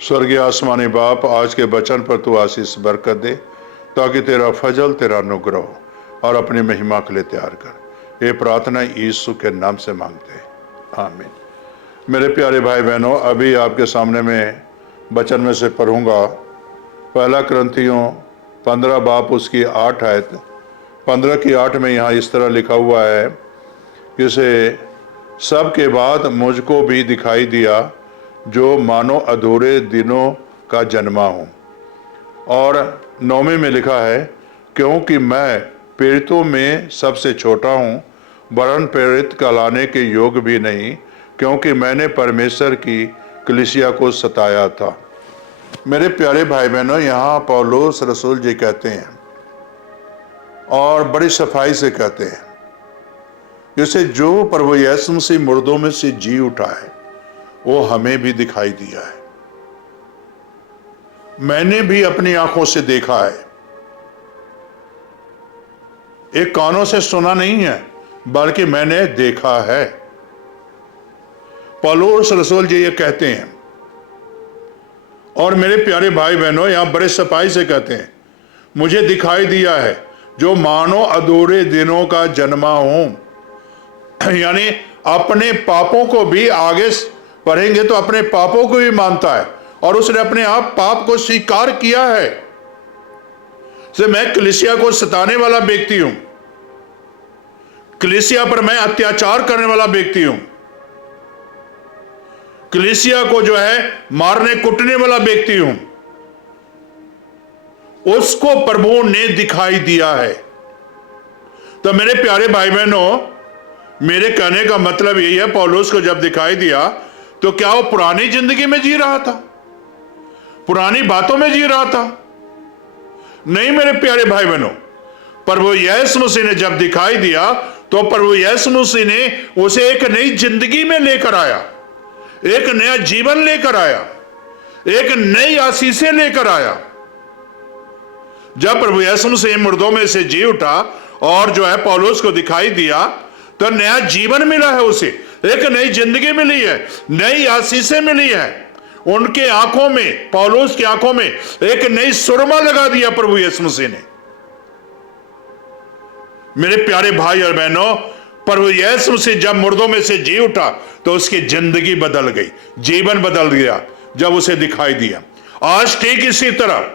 स्वर्गीय आसमानी बाप, आज के वचन पर तू आशीष बरकत दे ताकि तेरा फजल, तेरा अनुग्रह और अपनी महिमा के लिए तैयार कर। ये प्रार्थना यीशु के नाम से मांगते हैं, आमीन। मेरे प्यारे भाई बहनों, अभी आपके सामने में वचन में से पढ़ूंगा पहला कुरिन्थियों 15 बाप उसकी 8 आयत 15 की 8 में यहाँ इस तरह लिखा हुआ है कि इसे सब के बाद मुझको भी दिखाई दिया जो मानो अधूरे दिनों का जन्मा हूँ। और 9वें में लिखा है, क्योंकि मैं प्रेरितों में सबसे छोटा हूँ, वरन प्रेरित कहलाने के योग्य भी नहीं, क्योंकि मैंने परमेश्वर की कलीसिया को सताया था। मेरे प्यारे भाई बहनों, यहाँ पौलुस रसूल जी कहते हैं और बड़ी सफाई से कहते हैं, जैसे जो प्रभु यीशु मसीह मुर्दों में से जी उठा है वो हमें भी दिखाई दिया है। मैंने भी अपनी आंखों से देखा है, एक कानों से सुना नहीं है बल्कि मैंने देखा है। पौलुस रसूल जी ये कहते हैं और मेरे प्यारे भाई बहनों यहां बड़े सफाई से कहते हैं, मुझे दिखाई दिया है जो मानो अधूरे दिनों का जन्मा हूं। यानी अपने पापों को भी आगे पढ़ेंगे तो अपने पापों को भी मानता है और उसने अपने आप पाप को स्वीकार किया है। से मैं कलीसिया को सताने वाला व्यक्ति हूं, कलीसिया पर मैं अत्याचार करने वाला व्यक्ति हूं, कलीसिया को जो है मारने कुटने वाला व्यक्ति हूं, उसको प्रभु ने दिखाई दिया है। तो मेरे प्यारे भाई बहनों, मेरे कहने का मतलब यही है, पौलुस को जब दिखाई दिया तो क्या वो पुरानी जिंदगी में जी रहा था, पुरानी बातों में जी रहा था? नहीं मेरे प्यारे भाई बहनों, प्रभु यीशु मसीह ने जब दिखाई दिया तो प्रभु यीशु मसीह ने उसे एक नई जिंदगी में लेकर आया, एक नया जीवन लेकर आया, एक नई आशीषें लेकर आया। जब प्रभु यीशु मसीह मुर्दों में से जी उठा और जो है पौलुस को दिखाई दिया तो नया जीवन मिला है, उसे एक नई जिंदगी मिली है, नई आशीषें मिली है। उनके आंखों में, पौलुस की आंखों में एक नई सुरमा लगा दिया प्रभु यीशु मसीह ने। मेरे प्यारे भाई और बहनों, प्रभु यीशु मसीह जब मुर्दों में से जी उठा तो उसकी जिंदगी बदल गई, जीवन बदल गया जब उसे दिखाई दिया। आज ठीक इसी तरह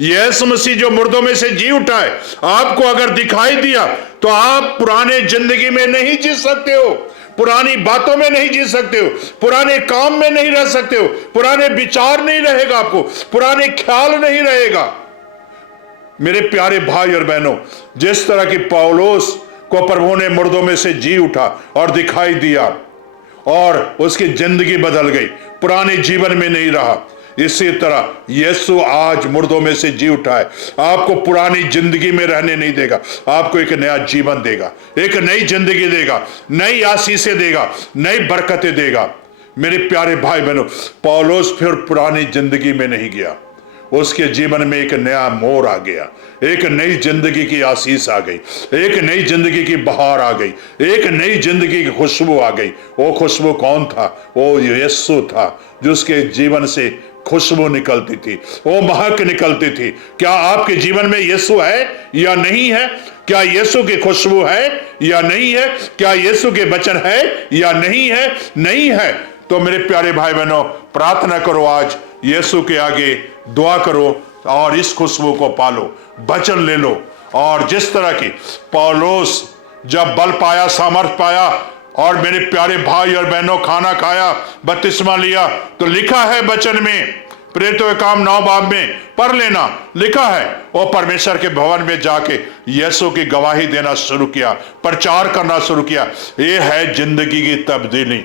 यीशु मसीह जो मुर्दों में से जी उठा है, आपको अगर दिखाई दिया तो आप पुराने जिंदगी में नहीं जी सकते हो, पुरानी बातों में नहीं जी सकते हो, पुराने काम में नहीं रह सकते हो, पुराने विचार नहीं रहेगा, आपको पुराने ख्याल नहीं रहेगा। मेरे प्यारे भाई और बहनों, जिस तरह की पौलुस को प्रभु ने मुर्दों में से जी उठा और दिखाई दिया और उसकी जिंदगी बदल गई, पुराने जीवन में नहीं रहा, इसी तरह यीशु आज मुर्दों में से जी उठा है, आपको पुरानी जिंदगी में रहने नहीं देगा, आपको एक नया जीवन देगा, एक नई जिंदगी देगा, नई आशीषें देगा, नई बरकतें देगा। मेरे प्यारे भाई बहनों, पौलुस फिर पुरानी जिंदगी में नहीं गया, उसके जीवन में एक नया मोड़ आ गया, एक नई जिंदगी की आशीष आ गई, एक नई जिंदगी की बहार आ गई, एक नई जिंदगी की खुशबू आ गई। वो खुशबू कौन था? वो यीशु था, जिसके जीवन से खुशबू निकलती थी, वो महक निकलती थी। क्या आपके जीवन में यीशु है या नहीं है? क्या यीशु की खुशबू है या नहीं है? क्या यीशु के वचन है या नहीं है? नहीं है तो मेरे प्यारे भाई बहनों, प्रार्थना करो, आज यीशु के आगे दुआ करो और इस खुशबू को पालो, वचन ले लो। और जिस तरह की पौलुस जब बल पाया, सामर्थ पाया और मेरे प्यारे भाई और बहनों खाना खाया, बपतिस्मा लिया, तो लिखा है वचन में, प्रेरितों के काम 9 बाब में पढ़ लेना, लिखा है वो परमेश्वर के भवन में जाके यीशु की गवाही देना शुरू किया, प्रचार करना शुरू किया। ये है जिंदगी की तब्दीली।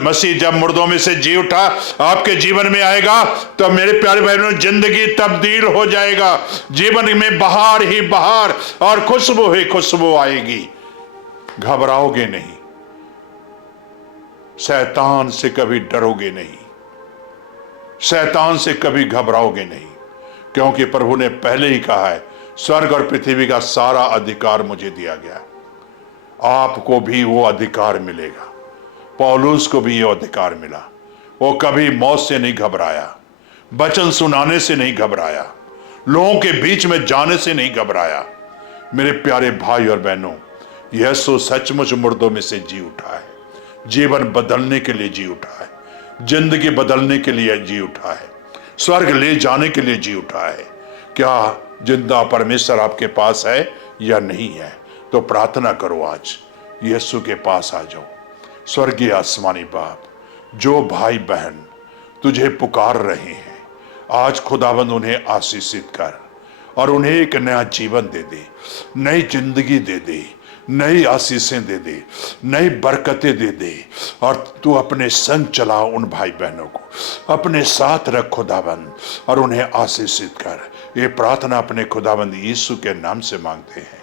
मसीह जब मुर्दों में से जी उठा आपके जीवन में आएगा तो मेरे प्यारे बहनों, जिंदगी तब्दील हो जाएगा, जीवन में बहार ही बहार और खुशबू ही खुशबू आएगी। घबराओगे नहीं, शैतान से कभी डरोगे नहीं, शैतान से कभी घबराओगे नहीं, क्योंकि प्रभु ने पहले ही कहा है, स्वर्ग और पृथ्वी का सारा अधिकार मुझे दिया गया, आपको भी वो अधिकार मिलेगा। पौलुस को भी ये अधिकार मिला, वो कभी मौत से नहीं घबराया, वचन सुनाने से नहीं घबराया, लोगों के बीच में जाने से नहीं घबराया। मेरे प्यारे भाई और बहनों, यीशु सचमुच मुर्दों में से जी उठा है, जीवन बदलने के लिए जी उठा है, जिंदगी बदलने के लिए जी उठा है, स्वर्ग ले जाने के लिए जी उठा है। क्या जिंदा परमेश्वर आपके पास है या नहीं है? तो प्रार्थना करो, आज यीशु के पास आ जाओ। स्वर्गीय आसमानी बाप, जो भाई बहन तुझे पुकार रहे हैं, आज खुदाबंद उन्हें आशीषित कर और उन्हें एक नया जीवन दे दे, नई जिंदगी दे दे, नई आशीषें दे दे, नई बरकतें दे दे। और तू अपने संग चला उन भाई बहनों को, अपने साथ रख खुदाबंद, और उन्हें आशीषित कर। ये प्रार्थना अपने खुदाबंद यीशु के नाम से मांगते हैं,